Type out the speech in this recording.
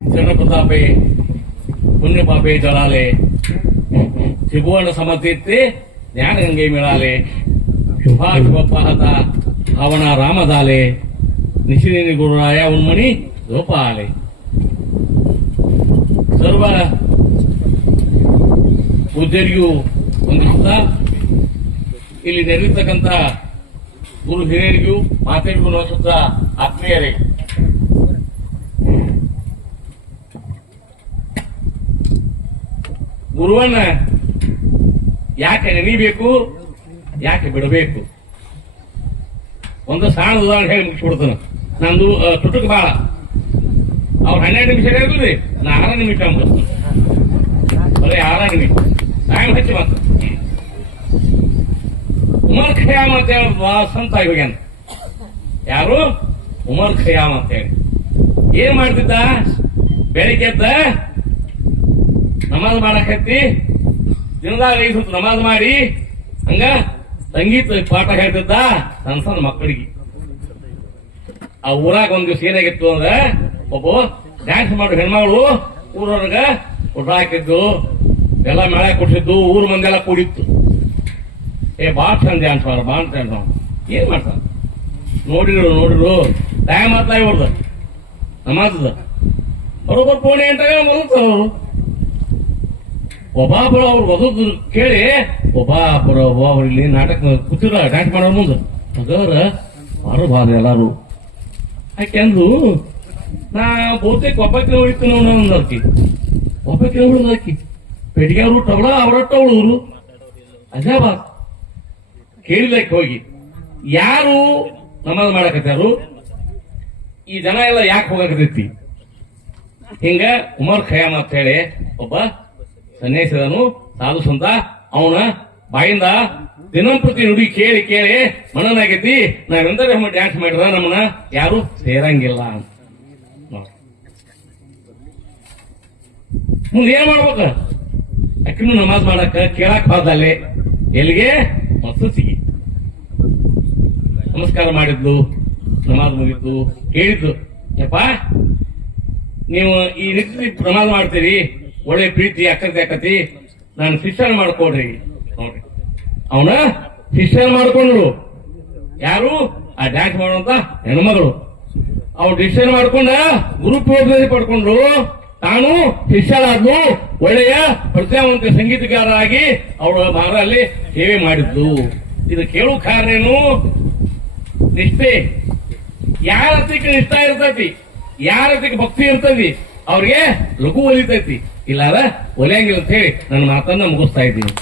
चरणप्रतापे पुण्यपापे जळाले त्रिभुवन समतीर्थे ज्ञानगंगे मिळाले शुभा शुभ पाहता भावना राम झाले निशिनी गुरुराया उन्मणी झोप आले ಸರ್ವ ಪೂಜ್ಯರಿಗೂ ವಂದಿಸುತ್ತಾ ಇಲ್ಲಿ ನೆರಳಿರ್ತಕ್ಕಂಥ ಗುರು ಹಿರಿಯರಿಗೂ ಮಾತೆಯರಿಗೂ ನೋಸುತ್ತಾ ಆತ್ಮೀಯರೇ ಗುರುವನ್ನ ಯಾಕೆ ನೆನೀಬೇಕು ಯಾಕೆ ಬಿಡಬೇಕು? ಒಂದು ಸಣ್ಣ ಉದಾಹರಣೆ ಹೇಳಿ ಮುಗಿಸ್ಬಿಡ್ತಾನೆ. ನಂದು ತುಟುಕ್ ಬಾಳ. ಅವ್ರು ಹನ್ನೆರಡು ನಿಮಿಷ ಹೇಳಿದ್ರಿ ನಾ ಆರ ನಿಮಿಷ ಅಂಬರ್ತೀನಿ ಬರೀ ಆರ ನಿಮಿಷ. ಟೈಮ್ ಹೆಚ್ಚು ಮಾತು ಉಮರ್ ಖಯಾಮ್ ಅಂತ ಹೇಳಿ ಸಂತ ಹೋಗ್ಯಾನ ಯಾರು? ಉಮರ್ ಖಯಾಮ್ ಅಂತ ಹೇಳಿ. ಏನ್ ಮಾಡ್ತಿದ್ದ? ಬೆಳಿಗ್ಗೆ ಎದ್ದ ನಮಾಜ್ ಮಾಡಕತ್ತಿ ದಿನದಾಗ ಐದು ಹೊತ್ತು ನಮಾಜ್ ಮಾಡಿ, ಹಂಗ ಸಂಗೀತ ಪಾಠ ಹೇಳ್ತಿದ್ದ ಸಣ್ಣ ಸಣ್ಣ ಮಕ್ಕಳಿಗೆ. ಆ ಊರಾಗ ಒಂದ್ ದಿವಸ ಏನಾಗಿತ್ತು ಅಂದ್ರೆ ಒಬ್ಬ ಡ್ಯಾನ್ಸ್ ಮಾಡೋ ಹೆಣ್ಮಗಳು ಊರವ್ರಗ ಊಟ ಹಾಕಿದ್ದು, ಎಲ್ಲ ಮಳೆ ಕೊಟ್ಟಿದ್ದು, ಊರ್ ಮಂದೆಲ್ಲ ಕೂಡಿತ್ತು. ಏ, ಬಾ ಚಂದ ಡ್ಯಾನ್ಸ್ ಮಾಡ, ಬಾ ಚಂದ ಏನ್ ಮಾಡ್ತಾರ ನೋಡಿರು ನೋಡಿರು ಟೈಮ್ ಇವ್ರದ, ನಮಾಜದ. ಬರೋಬ್ಬರ್ ಪೋಣಿ ಎಂಟಾಗ ಮೊದಲು ಅವರು ಒಬ್ಬಾಬರು ಅವ್ರು ಓದೋದು ಕೇಳಿ ಒಬ್ಬಾಬರು ಒಬ್ಬೊಬ್ರು ಇಲ್ಲಿ ನಾಟಕ ಕೂತಿರ ಡ್ಯಾನ್ಸ್ ಮಾಡೋ ಮುಂದೆ. ಅದರ ಬಾರು ಎಲ್ಲಾರು. ಯಾಕೆಂದ್ರು ನಾ ಬಹುತೇಕ ಒಬ್ಬಕ್ಕೆ ಹೊಡಿತು ನೋಡ ಅಂದರ್ಕಿ ಒಬ್ಬಕ್ಕೆ ಹೊಡೆದಕ್ಕಿ ಪೆಟ್ಟಿಗೆ ಅವರು ಟವಳ ಅವರಟ್ಟ ಉಳಿದ್ರು ಅಜಾಬಾ ಕೇಳಿದಕ್ಕೆ ಹೋಗಿ. ಯಾರು ನಮಾಜ್ ಮಾಡಕತ್ತಾರು? ಈ ಜನ ಎಲ್ಲ ಯಾಕೆ ಹೋಗಕತ್ತೈತಿ? ಹಿಂಗ ಉಮರ್ ಖಯಾಮ್ ಅಂತ ಹೇಳಿ ಒಬ್ಬ ಸನ್ಯಾಸಿದನು ಸಾಧು ಸಂತ ಅವನ ಬಾಯಿಂದ ದಿನಂಪ್ರತಿ ನುಡಿ ಕೇಳಿ ಕೇಳಿ ಮನನಾಗೈತಿ ನಾವೆಂದರೆ ಡ್ಯಾನ್ಸ್ ಮಾಡಿದ ನಮ್ಮನ್ನ ಯಾರು ಸೇರಂಗಿಲ್ಲ. ಮುಂದೆ ಏನ್ ಮಾಡ್ಬೇಕ? ಅಕ್ಕಿನೂ ನಮಾಜ್ ಮಾಡಕ ಕೇಳಕ್ ಹೋದಲ್ಲಿ ಎಲ್ಲಿಗೆ? ಮಸೂತಿಗೆ ನಮಸ್ಕಾರ ಮಾಡಿದ್ದು ನಮಾಜ್ ಮುಗಿತು, ಕೇಳಿದ್ದು. ಯಪ್ಪ, ನೀವು ಈ ರೀತಿ ನಮಾಜ್ ಮಾಡ್ತೀರಿ ಒಳ್ಳೆ ಪ್ರೀತಿ ಅಕ್ಕತಿ ನಾನು ಶಿಕ್ಷಣ ಮಾಡ್ಕೊಡ್ರಿ. ನೋಡ್ರಿ. ಅವನ ಶಿಕ್ಷಣ ಮಾಡ್ಕೊಂಡ್ರು. ಯಾರು? ಆ ಡ್ಯಾನ್ಸ್ ಮಾಡುವಂತ ಹೆಣ್ಮಗಳು. ಅವ್ರು ಡಿಸಿಷನ್ ಮಾಡ್ಕೊಂಡ ಗುರು ಪ್ರೋತ್ಸಾಹ ಪಡ್ಕೊಂಡ್ರು. ತಾನು ಶಿಷ್ಯರಾದ್ಲು ಒಳ್ಳೆಯ ಪ್ರತಿಭಾವಂತ ಸಂಗೀತಗಾರರಾಗಿ ಅವಳ ಮಗಳಲ್ಲಿ ಸೇವೆ ಮಾಡಿದ್ದು ಇದು ಕೇಳು ಕಾರಣ ಏನು? ನಿಷ್ಠೆ. ಯಾರ ಹತ್ತಿಕ್ಕೆ ನಿಷ್ಠ ಇರ್ತೈತಿ? ಯಾರ ಹತ್ತಿಕ್ಕೆ ಭಕ್ತಿ ಇರ್ತೈತಿ? ಅವ್ರಿಗೆ ಲಘು ಒಲಿತೈತಿ. ಇಲ್ಲಾರ ಒಲಿಯಂಗಿಲ್ಲ ಅಂತ ಹೇಳಿ ನನ್ನ ಮಾತನ್ನ ಮುಗಿಸ್ತಾ ಇದ್ದೀನಿ.